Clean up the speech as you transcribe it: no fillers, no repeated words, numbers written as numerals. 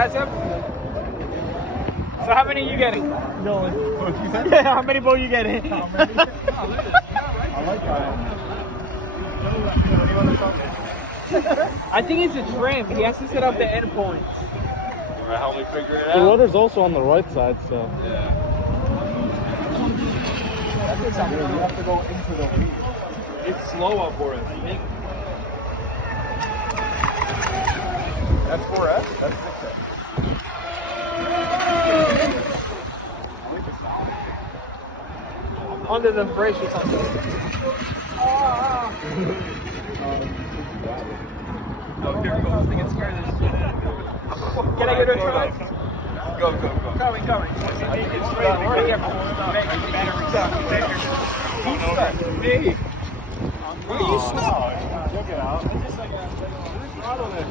That's him. So how many are you getting? No. Yeah, how many bow you getting? I like that. I think it's a trim. He has to set up the end points. Help me figure it The out. rudder's also on the right side, so. That's what's up. You have to go into the weed. It's slow up for it. That's 4S? That's 6S. Under the brace or something. Oh, here it goes. They get scared of this shit. Can I get a try? Go. Coming. It's straight. Right here. Hey. Where are you stuck? Check it out. It's just like a throttle there.